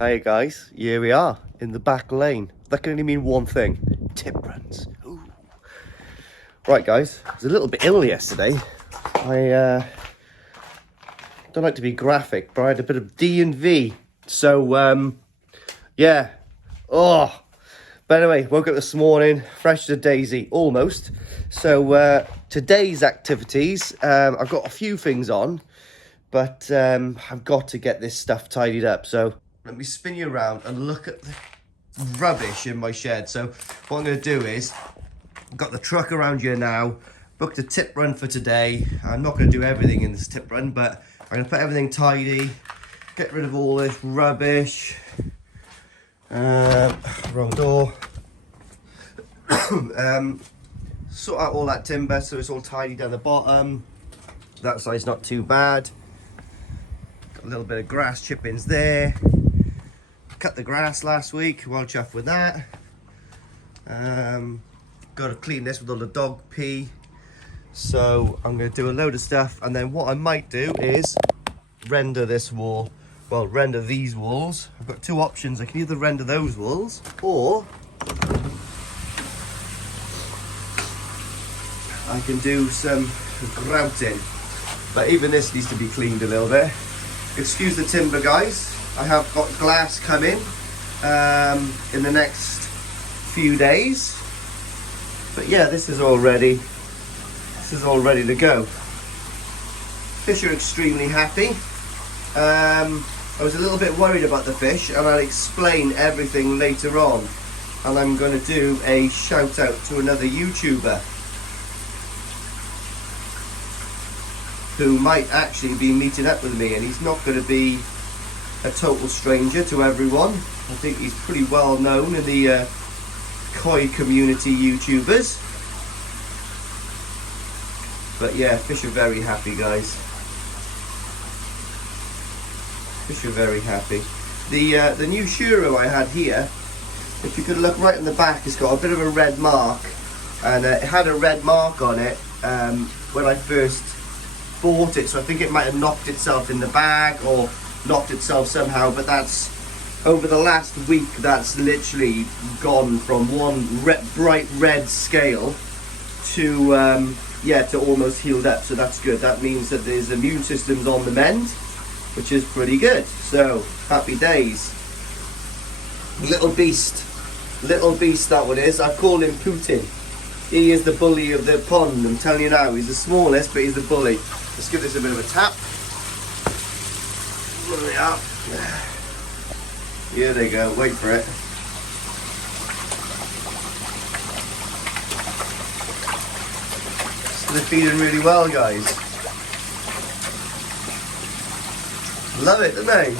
Hey guys, here we are in the back lane. That can only mean one thing: tip runs. Ooh. Right guys, I was a little bit ill yesterday. I don't like to be graphic, but I had a bit of D&V. So yeah. Oh. But anyway, woke up this morning, fresh as a daisy, almost. So today's activities, I've got a few things on, but I've got to get this stuff tidied up. So let me spin you around and look at the rubbish in my shed. So what I'm going to do is, I've got the truck around here now, booked a tip run for today. I'm not going to do everything in this tip run, but I'm going to put everything tidy, get rid of all this rubbish. Wrong door. Sort out all that timber so it's all tidy down the bottom. That side's not too bad. Got a little bit of grass chippings there. Cut the grass last week, well chuffed with that. Got to clean this with all the dog pee. So I'm going to do a load of stuff, and then what I might do is render this wall. Well, render these walls. I've got two options. I can either render those walls, or I can do some grouting. But even this needs to be cleaned a little bit. Excuse the timber, guys. I have got glass coming in the next few days. But yeah, this is all ready. This is all ready to go. Fish are extremely happy. I was a little bit worried about the fish, and I'll explain everything later on. And I'm going to do a shout out to another YouTuber who might actually be meeting up with me, and he's not going to be a total stranger to everyone. I think he's pretty well known in the koi community YouTubers. But yeah, fish are very happy, guys. Fish are very happy. The new Shuro I had here, if you could look right in the back, it's got a bit of a red mark, and it had a red mark on it when I first bought it, so I think it might have knocked itself in the bag or knocked itself somehow, but that's over the last week, that's literally gone from one bright red scale to yeah, to almost healed up. So that's good. That means that his immune system's on the mend, which is pretty good. So happy days. Little beast that one is. I call him Putin. He is the bully of the pond, I'm telling you now. He's the smallest, but he's the bully. Let's give this a bit of a tap. There we are. Here they go, wait for it. They're feeding really well, guys. Love it, don't they?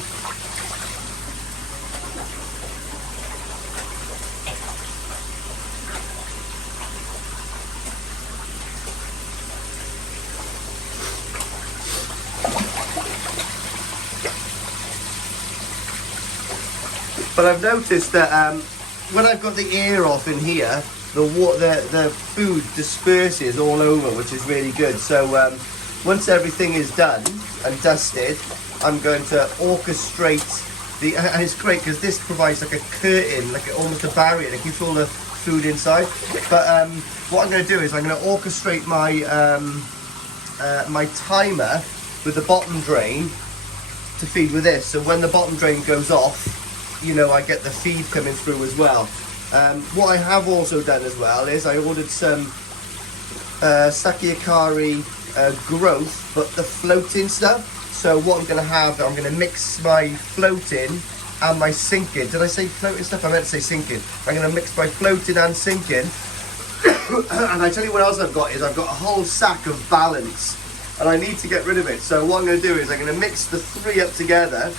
But I've noticed that when I've got the air off in here, the food disperses all over, which is really good. So once everything is done and dusted, I'm going to orchestrate the. And it's great because this provides like a curtain, like almost a barrier that keeps all the food inside. But what I'm going to do is I'm going to orchestrate my my timer with the bottom drain to feed with this. So when the bottom drain goes off, you know, I get the feed coming through as well. What I have also done as well is I ordered some Sakiakari growth, but the floating stuff. So what I'm going to have, I'm going to mix my floating and my sinking. Did I say floating stuff? I meant to say sinking. I'm going to mix my floating and sinking. And I tell you what else I've got is I've got a whole sack of balance, and I need to get rid of it. So what I'm going to do is I'm going to mix the three up together.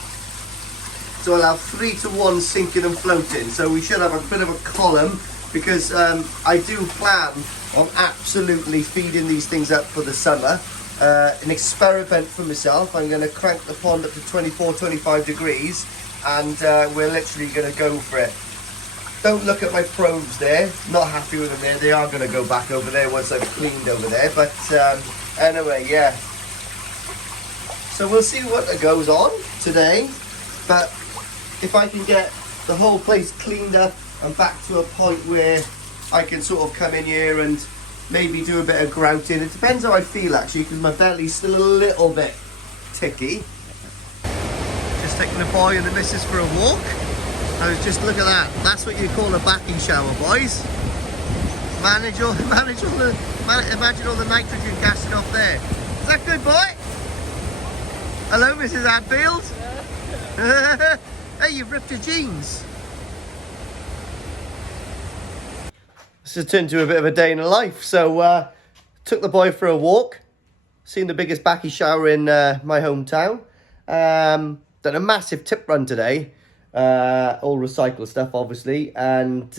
So I'll have 3 to 1 sinking and floating. So we should have a bit of a column, because I do plan on absolutely feeding these things up for the summer. An experiment for myself. I'm going to crank the pond up to 24, 25 degrees, and we're literally going to go for it. Don't look at my probes there. Not happy with them there. They are going to go back over there once I've cleaned over there. But anyway, yeah. So we'll see what goes on today. But if I can get the whole place cleaned up and back to a point where I can sort of come in here and maybe do a bit of grouting. It depends how I feel actually, because my belly's still a little bit ticky. Just taking the boy and the missus for a walk. I was just, look at that. That's what you call a backing shower, boys. Imagine all the nitrogen gassing off there. Is that good, boy? Hello, Mrs. Hadfield. Hey, you've ripped your jeans. This has turned into a bit of a day in the life. So, took the boy for a walk. Seen the biggest backy shower in my hometown. Done a massive tip run today. All recycled stuff, obviously. And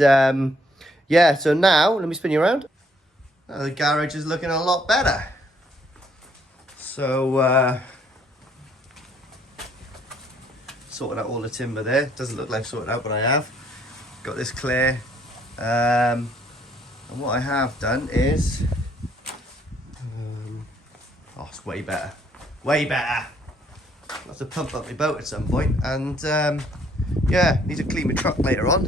yeah, so now, let me spin you around. The garage is looking a lot better. So, sorting out all the timber there. Doesn't look like sorted out, but I have. Got this clear. And what I have done is... oh, it's way better. Way better. I'll have to pump up my boat at some point. And, yeah, need to clean my truck later on.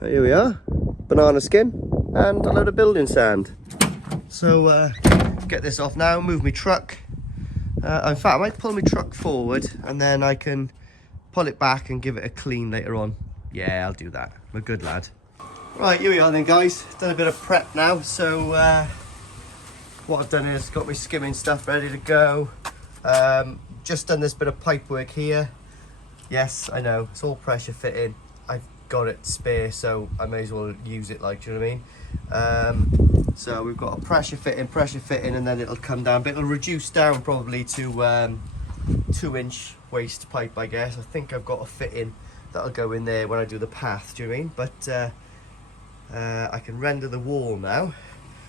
Here we are. Banana skin and a load of building sand. So, get this off now, move my truck. In fact, I might pull my truck forward and then I can pull it back and give it a clean later on. Yeah, I'll do that. I'm a good lad. Right, here we are then, guys. Done a bit of prep now. So what I've done is got my skimming stuff ready to go. Just done this bit of pipe work here. Yes, I know, it's all pressure fitting. I've got it spare, so I may as well use it, like, do you know what I mean? So we've got a pressure fitting, and then it'll come down, but it'll reduce down probably to 2-inch waste pipe, I guess. I think I've got a fitting that'll go in there when I do the path, do you know what I mean? But I can render the wall now.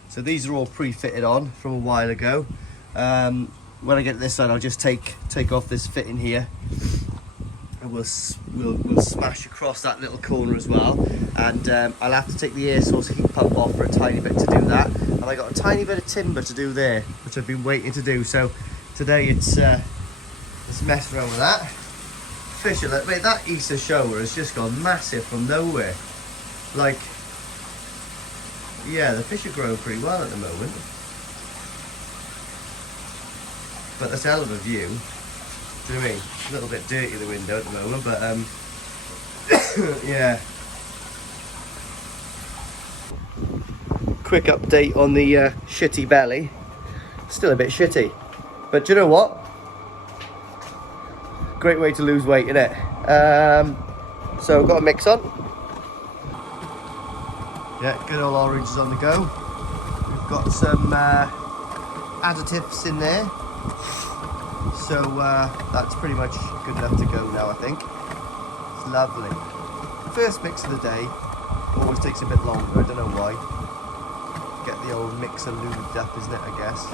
So these are all pre-fitted on from a while ago. When I get to this side, I'll just take off this fitting here, and we'll smash across that little corner as well. And I'll have to take the air source heat pump off for a tiny bit to do that. And I got a tiny bit of timber to do there, which I've been waiting to do. So today it's messing around with that. Fish alert. Wait, that Easter shower has just gone massive from nowhere. Like, yeah, the fish are growing pretty well at the moment. But that's a hell of a view. Do you know what I mean? A little bit dirty the window at the moment, but yeah. Quick update on the shitty belly. Still a bit shitty, but do you know what? Great way to lose weight, innit? So I've got a mix on. Yeah, good old oranges on the go. We've got some additives in there. So that's pretty much good enough to go now, I think. It's lovely. The first mix of the day always takes a bit longer, I don't know why. Get the old mixer lubed up, isn't it, I guess.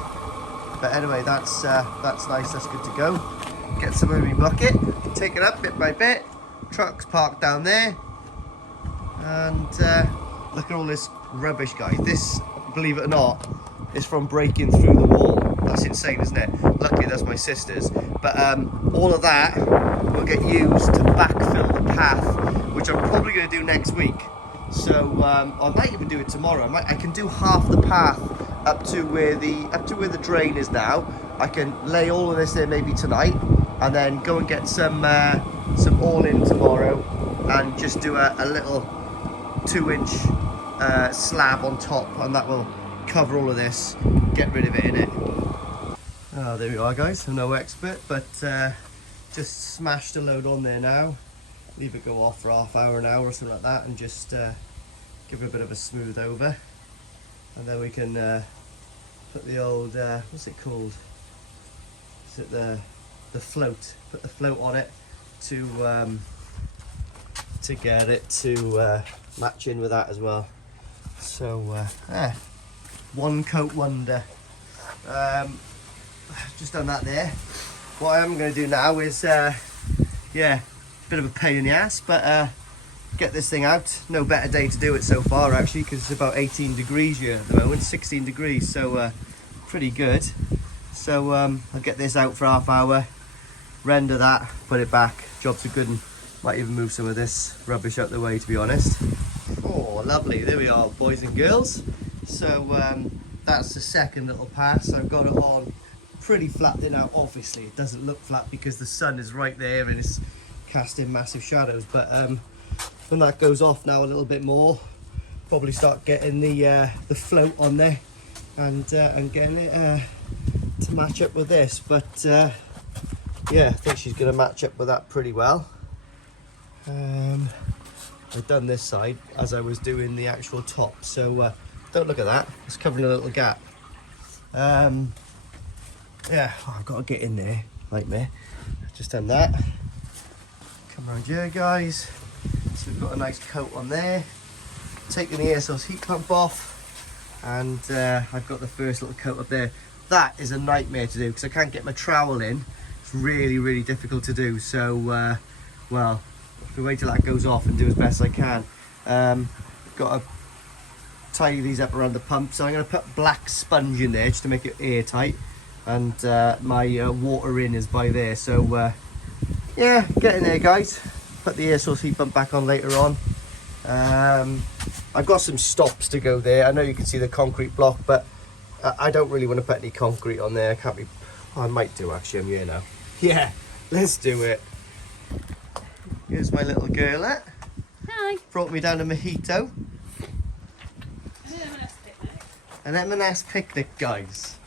But anyway, that's nice, that's good to go. Get some of my bucket, take it up bit by bit. Truck's parked down there. And look at all this rubbish, guys. This, believe it or not, is from breaking through the wall. That's insane, isn't it? Luckily, that's my sister's. But all of that will get used to backfill the path, which I'm probably going to do next week. So I might even do it tomorrow. I can do half the path up to where the drain is now. I can lay all of this there maybe tonight, and then go and get some all in tomorrow, and just do a little 2-inch slab on top, and that will cover all of this, get rid of it in it. Oh, there we are, guys. I'm no expert, but just smashed a load on there now. Leave it go off for half hour, an hour or something like that, and just give it a bit of a smooth over, and then we can put the old what's it called? Is it the float? Put the float on it to get it to match in with that as well. So one coat wonder. Just done that there. What I am going to do now is yeah, bit of a pain in the ass, but get this thing out. No better day to do it so far, actually, because it's about 18 degrees here at the moment, 16 degrees, so pretty good. So I'll get this out for half hour, render that, put it back. Job's a good one. Might even move some of this rubbish out the way, to be honest. Oh, lovely. There we are, boys and girls. So that's the second little pass. I've got it on pretty flat there now. Obviously, it doesn't look flat because the sun is right there and it's casting massive shadows. But when that goes off now a little bit more, probably start getting the float on there and getting it to match up with this. But yeah, I think she's going to match up with that pretty well. I've done this side as I was doing the actual top, so don't look at that, it's covering a little gap. Yeah, oh, I've got to get in there, like me. I've just done that. Come around here, guys. So we've got a nice coat on there. Taking the air source heat pump off, and I've got the first little coat up there. That is a nightmare to do because I can't get my trowel in. It's really, really difficult to do. So, well, if we wait till that goes off and do as best I can. Got to tie these up around the pump. So I'm going to put black sponge in there just to make it airtight. And my water in is by there. So, yeah, get in there, guys. Put the air source heat pump back on later on. I've got some stops to go there. I know you can see the concrete block, but I don't really want to put any concrete on there. I can't be... Oh, I might do, actually. I'm here now. Yeah, let's do it. Here's my little girl. Hi. Brought me down a mojito. An M&S picnic, guys.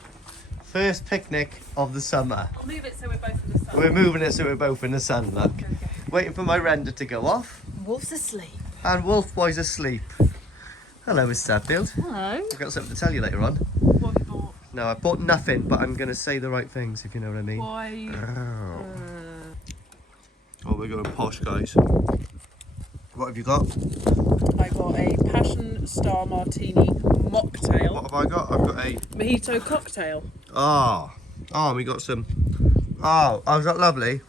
First picnic of the summer. I'll move it so we're both in the sun. We're moving it so we're both in the sun, look. Okay. Waiting for my render to go off. Wolf's asleep. And Wolf Boy's asleep. Hello, Mr. Sadfield. Hello. I've got something to tell you later on. What have you bought? No, I bought nothing, but I'm going to say the right things, if you know what I mean. Why? Oh, we're going posh, guys. What have you got? I got a Passion Star Martini mocktail. What have I got? I've got a... Mojito cocktail. Oh, we got some... Oh, is that lovely?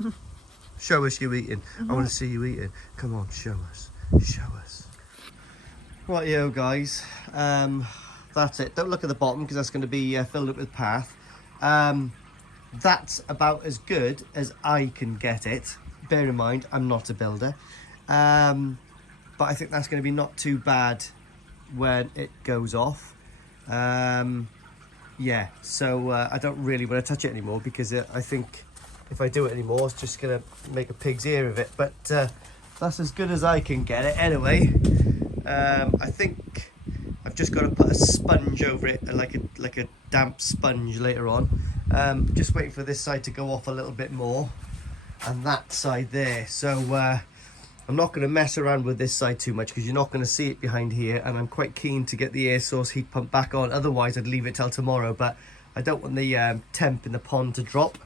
Show us you eating. I want to see you eating. Come on, show us. Show us. Rightio, guys. That's it. Don't look at the bottom because that's going to be filled up with path. That's about as good as I can get it. Bear in mind, I'm not a builder. But I think that's going to be not too bad when it goes off. Yeah, so I don't really want to touch it anymore because I think if I do it anymore, it's just going to make a pig's ear of it. But that's as good as I can get it anyway. I think I've just got to put a sponge over it, like a damp sponge later on. Just waiting for this side to go off a little bit more, and that side there. So I'm not going to mess around with this side too much because you're not going to see it behind here, and I'm quite keen to get the air source heat pump back on. Otherwise, I'd leave it till tomorrow, but I don't want the temp in the pond to drop.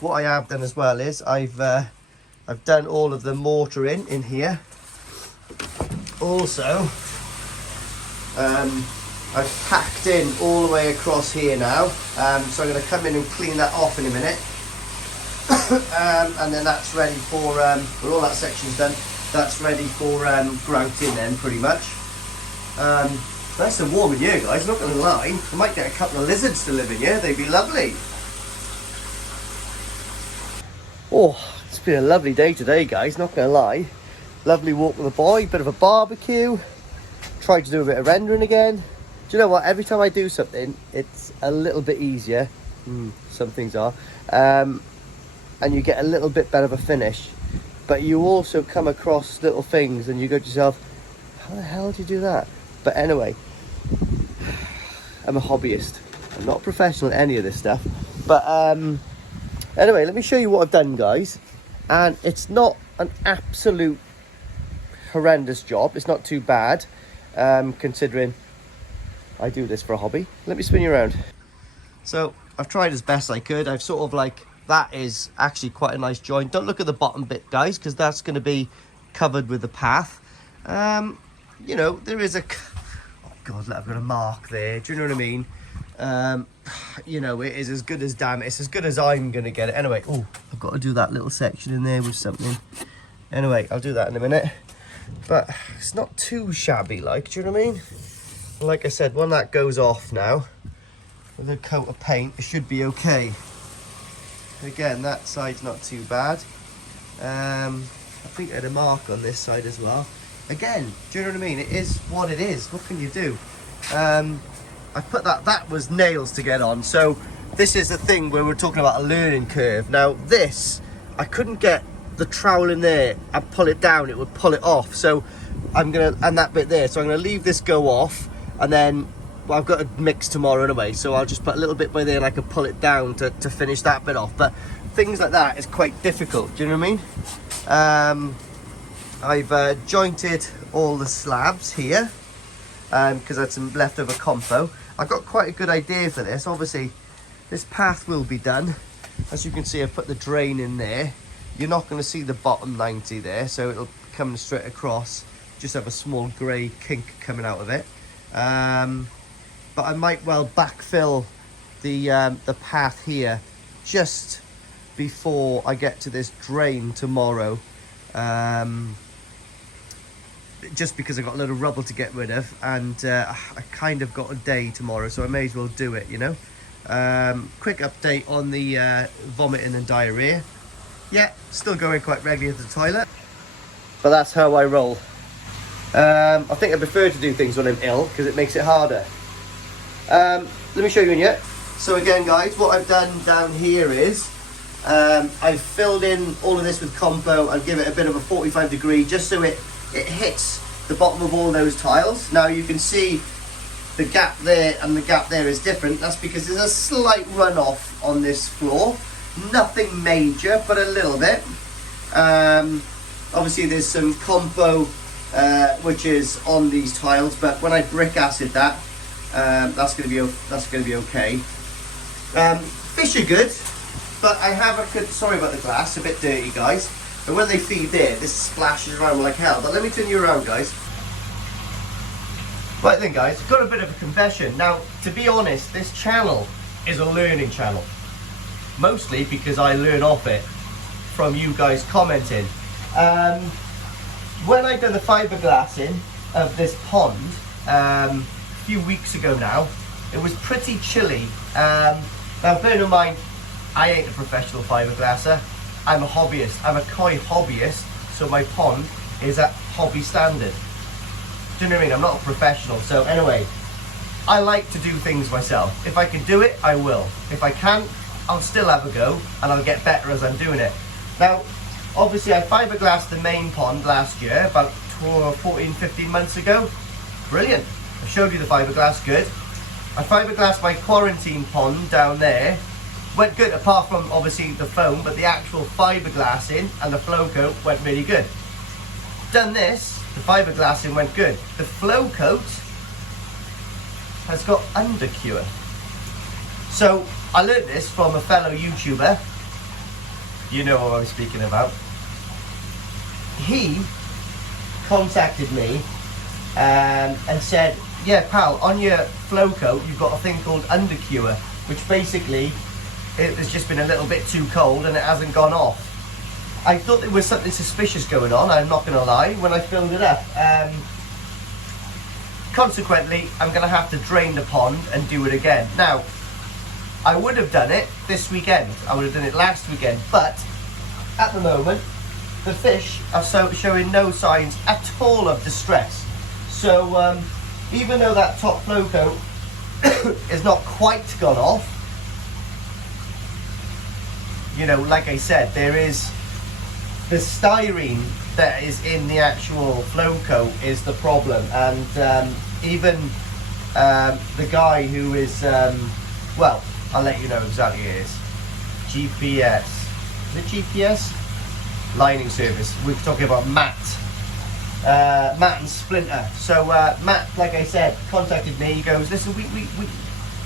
What I have done as well is I've done all of the mortar in here. Also, I've packed in all the way across here now, so I'm going to come in and clean that off in a minute. And then that's ready for, when all that section's done, that's ready for grouting then, pretty much. Nice and warm in here, guys, not going to lie. I might get a couple of lizards to live in here, they'd be lovely. Oh, it's been a lovely day today, guys, not going to lie. Lovely walk with the boy, bit of a barbecue. Tried to do a bit of rendering again. Do you know what, every time I do something, it's a little bit easier. Some things are. And you get a little bit better of a finish, but you also come across little things and you go to yourself, how the hell do you do that? But anyway, I'm a hobbyist. I'm not a professional at any of this stuff, but anyway, let me show you what I've done, guys. And it's not an absolute horrendous job. It's not too bad, considering I do this for a hobby. Let me spin you around. So I've tried as best I could. I've sort of like, that is actually quite a nice joint. Don't look at the bottom bit, guys, because that's going to be covered with the path. You know, there is a... Oh, God, I've got a mark there. Do you know what I mean? You know, it is as good as damn. It's as good as I'm going to get it. Anyway, oh, I've got to do that little section in there with something. Anyway, I'll do that in a minute. But it's not too shabby, like, do you know what I mean? Like I said, when that goes off now, with a coat of paint, it should be okay. Again, that side's not too bad. I think I had a mark on this side as well. Again, do you know what I mean? It is what it is. What can you do? I put that was nails to get on. So this is the thing where we're talking about a learning curve. Now this, I couldn't get the trowel in there and pull it down, it would pull it off. So I'm gonna, and that bit there, so I'm gonna leave this go off, and then, well, I've got a mix tomorrow anyway, so I'll just put a little bit by there and I can pull it down to finish that bit off. But things like that is quite difficult, do you know what I mean? I've jointed all the slabs here because I had some leftover compo. I've got quite a good idea for this. Obviously this path will be done. As you can see, I've put the drain in there. You're not going to see the bottom 90 there, so it'll come straight across, just have a small grey kink coming out of it. But I might well backfill the path here just before I get to this drain tomorrow, just because I've got a little rubble to get rid of, and I kind of got a day tomorrow, so I may as well do it, you know. Quick update on the vomiting and diarrhea. Yeah, still going quite regularly to the toilet, but that's how I roll. I think I prefer to do things when I'm ill because it makes it harder. Let me show you in here. So again, guys, what I've done down here is I've filled in all of this with compo and give it a bit of a 45 degree just so it hits the bottom of all those tiles. Now you can see the gap there and the gap there is different. That's because there's a slight runoff on this floor. Nothing major, but a little bit. Obviously there's some compo which is on these tiles, but when I brick acid that, that's going to be okay. Fish are good, but I have a good, sorry about the glass, a bit dirty, guys. And when they feed there, this splashes around like hell. But let me turn you around, guys. Right then, guys, got a bit of a confession. Now, to be honest, this channel is a learning channel. Mostly because I learn off it from you guys commenting. When I done the fiberglassing of this pond a few weeks ago now, it was pretty chilly. Now, bear in mind, I ain't a professional fiberglasser. I'm a hobbyist. I'm a koi hobbyist, so my pond is at hobby standard. Do you know what I mean? I'm not a professional. So anyway, I like to do things myself. If I can do it, I will. If I can't, I'll still have a go and I'll get better as I'm doing it. Now, obviously I fiberglassed the main pond last year, about 14-15 months ago. Brilliant. I showed you the fiberglass, good. I fiberglassed my quarantine pond down there. Went good, apart from obviously the foam, but the actual fiberglassing and the flow coat went really good. Done this, the fiberglassing went good. The flow coat has got undercure. So I learned this from a fellow YouTuber. You know what I'm speaking about. He contacted me and said, yeah pal, on your flow coat you've got a thing called undercure, which basically it has just been a little bit too cold and it hasn't gone off. I thought there was something suspicious going on, I'm not going to lie, when I filled it up. Consequently, I'm going to have to drain the pond and do it again. Now, I would have done it this weekend, I would have done it last weekend, but at the moment, the fish are showing no signs at all of distress. So, even though that top flow coat is not quite gone off, you know, like I said, there is the styrene that is in the actual flow coat is the problem, and even the guy who is, well, I'll let you know exactly who it is. GPS. Is it GPS? Lining service. We're talking about Matt. Matt and Splinter. So Matt, like I said, contacted me. He goes, listen, we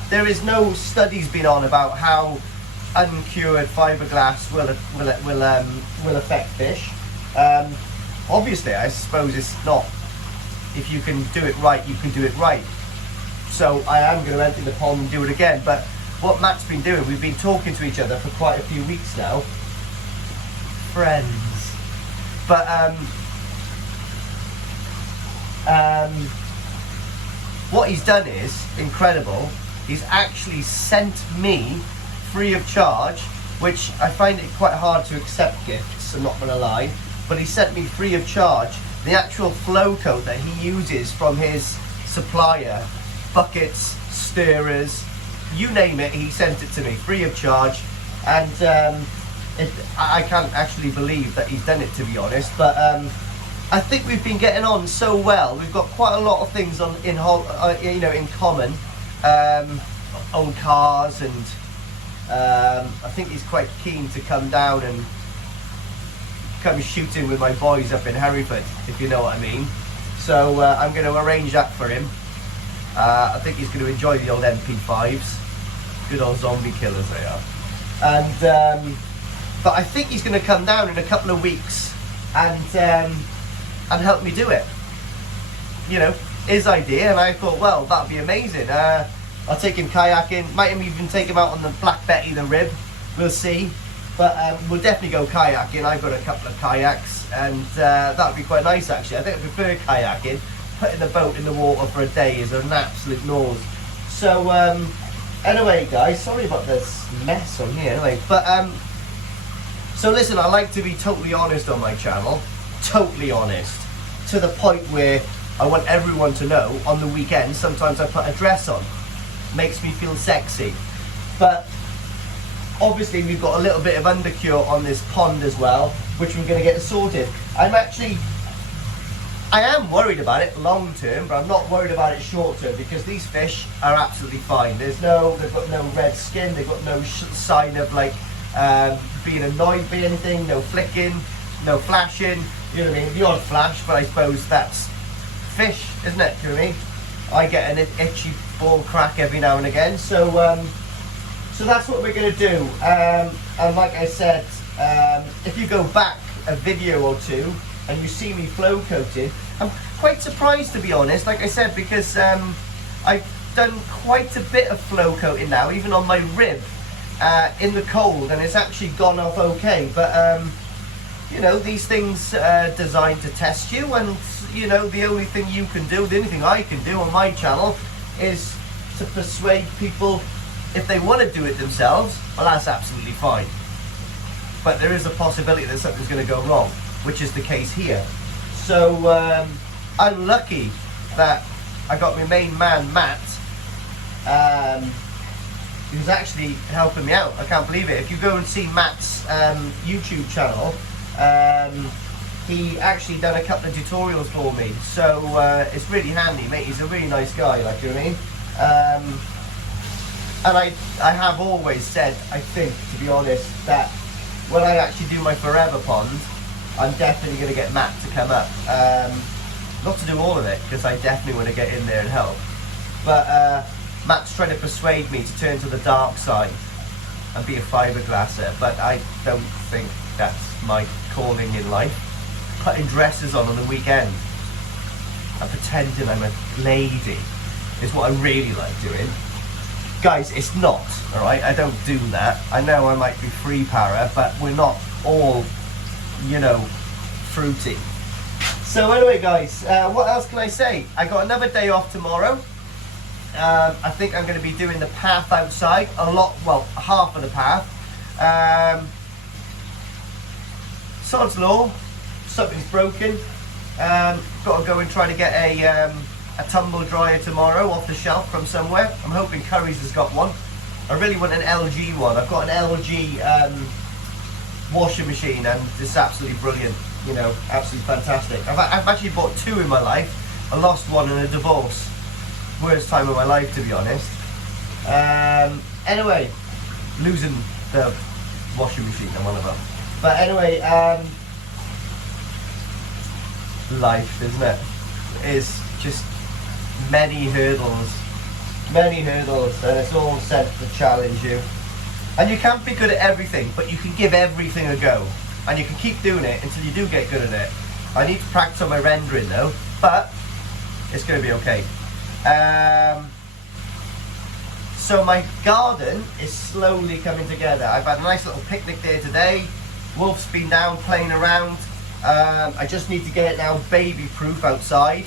there is no studies been on about how uncured fiberglass will affect fish. Obviously, I suppose it's not. If you can do it right, you can do it right. So I am going to empty the pond and do it again. But what Matt's been doing, we've been talking to each other for quite a few weeks now. Friends. But what he's done is incredible. He's actually sent me free of charge, which I find it quite hard to accept gifts, I'm not going to lie. but he sent me free of charge the actual flow coat that he uses from his supplier. Buckets, stirrers, you name it, he sent it to me free of charge. And I can't actually believe that he's done it, to be honest, but I think we've been getting on so well. We've got quite a lot of things in common. Own cars, and I think he's quite keen to come down and come shooting with my boys up in Hereford, if you know what I mean. So I'm going to arrange that for him. I think he's going to enjoy the old MP5s. Good old zombie killers they are. And but I think he's going to come down in a couple of weeks and help me do it. You know, his idea, and I thought, well, that'd be amazing. I'll take him kayaking, might even take him out on the Black Betty, the Rib, we'll see. But we'll definitely go kayaking. I've got a couple of kayaks, and that would be quite nice actually. I think I prefer kayaking. Putting the boat in the water for a day is an absolute nose. So anyway guys, sorry about this mess on here anyway. But so listen, I like to be totally honest on my channel. Totally honest. To the point where I want everyone to know on the weekend sometimes I put a dress on. Makes me feel sexy. But obviously we've got a little bit of undercure on this pond as well, which we're going to get sorted. I am worried about it long term, but I'm not worried about it short term, because these fish are absolutely fine. They've got no red skin, they've got no sign of like being annoyed by anything, no flicking, no flashing, you know what I mean? The odd flash, but I suppose that's fish, isn't it? You know what I mean? I get an itchy ball crack every now and again, so that's what we're going to do. And like I said, if you go back a video or two and you see me flow coating, I'm quite surprised, to be honest, like I said, because I've done quite a bit of flow coating now, even on my rib in the cold, and it's actually gone off okay. But you know, these things are designed to test you, and you know, the only thing you can do, the only thing I can do on my channel is to persuade people, if they want to do it themselves, well, that's absolutely fine. But there is a possibility that something's going to go wrong, which is the case here. So I'm lucky that I got my main man, Matt, who's actually helping me out. I can't believe it. If you go and see Matt's YouTube channel, he actually done a couple of tutorials for me. So it's really handy, mate. He's a really nice guy, like, you know what I mean? And I have always said, I think, to be honest, that when I actually do my forever pond, I'm definitely going to get Matt to come up. Not to do all of it, because I definitely want to get in there and help. But Matt's trying to persuade me to turn to the dark side and be a fiberglasser, but I don't think that's my calling in life. Putting dresses on the weekend and pretending I'm a lady is what I really like doing. Guys, it's not, alright? I don't do that. I know I might be free para, but we're not all, you know, fruity. So anyway guys, what else can I say? I got another day off tomorrow. I think I'm going to be doing the path outside a lot, well, half of the path. Sod's law, something's broken. Got to go and try to get a tumble dryer tomorrow off the shelf from somewhere. I'm hoping Curry's has got one. I really want an LG one. I've got an LG washing machine, and it's absolutely brilliant. You know, absolutely fantastic. I've actually bought two in my life. I lost one in a divorce. Worst time of my life, to be honest. Anyway, losing the washing machine and one of them. But anyway, life, isn't it? It is just many hurdles, and it's all set to challenge you. And you can't be good at everything, but you can give everything a go, and you can keep doing it until you do get good at it. I need to practice on my rendering though, but it's going to be okay. So my garden is slowly coming together. I've had a nice little picnic there today. Wolf's been down playing around. I just need to get it now baby proof outside,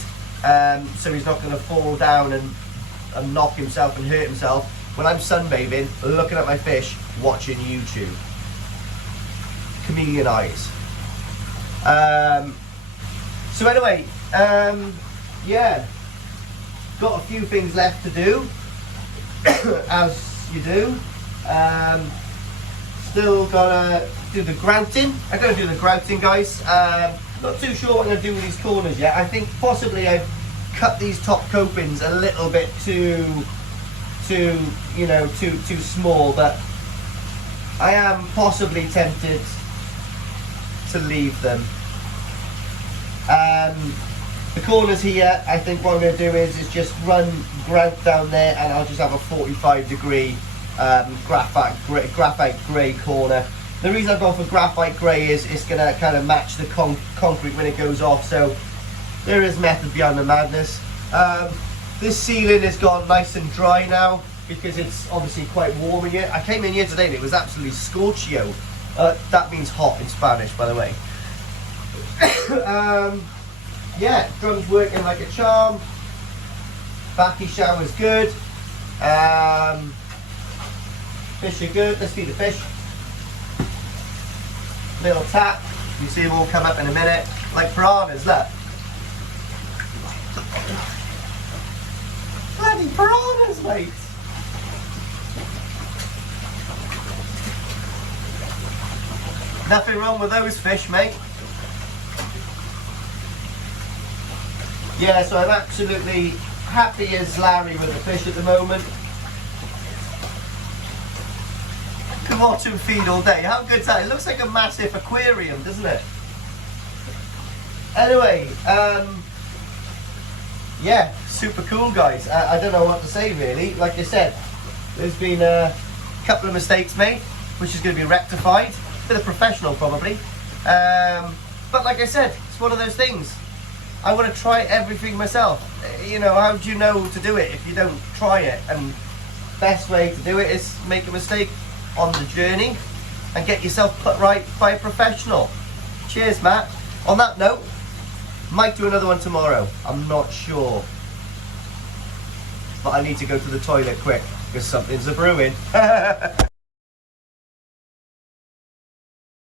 so he's not going to fall down and knock himself and hurt himself when I'm sunbathing, looking at my fish, watching YouTube. Chameleon eyes. So anyway, yeah, got a few things left to do, as you do. Still gotta do the grouting. I gotta do the grouting, guys. Not too sure what I'm gonna do with these corners yet. I think possibly I've cut these top copings a little bit too small, but I am possibly tempted to leave them. The corners here, I think what I'm going to do is just run grout down there, and I'll just have a 45-degree graphite grey corner. The reason I've gone for graphite grey is it's going to kind of match the concrete when it goes off, so there is method behind the madness. This ceiling has gone nice and dry now because it's obviously quite warm in here. I came in here today and it was absolutely scorchio. That means hot in Spanish, by the way. Yeah, drum's working like a charm. Backy shower's good. Fish are good. Let's feed the fish. Little tap. You see them all come up in a minute. Like piranhas, look. Bloody piranhas, mate. Nothing wrong with those fish, mate. Yeah, so I'm absolutely happy as Larry with the fish at the moment. Come on, to feed all day. How good's that? It looks like a massive aquarium, doesn't it? Anyway, yeah, super cool, guys. I don't know what to say, really. Like I said, there's been a couple of mistakes made, which is going to be rectified. Bit of professional, probably. But like I said, it's one of those things. I want to try everything myself. You know, how do you know to do it if you don't try it? And best way to do it is make a mistake on the journey and get yourself put right by a professional. Cheers, Matt. On that note, might do another one tomorrow. I'm not sure. But I need to go to the toilet quick because something's a brewing.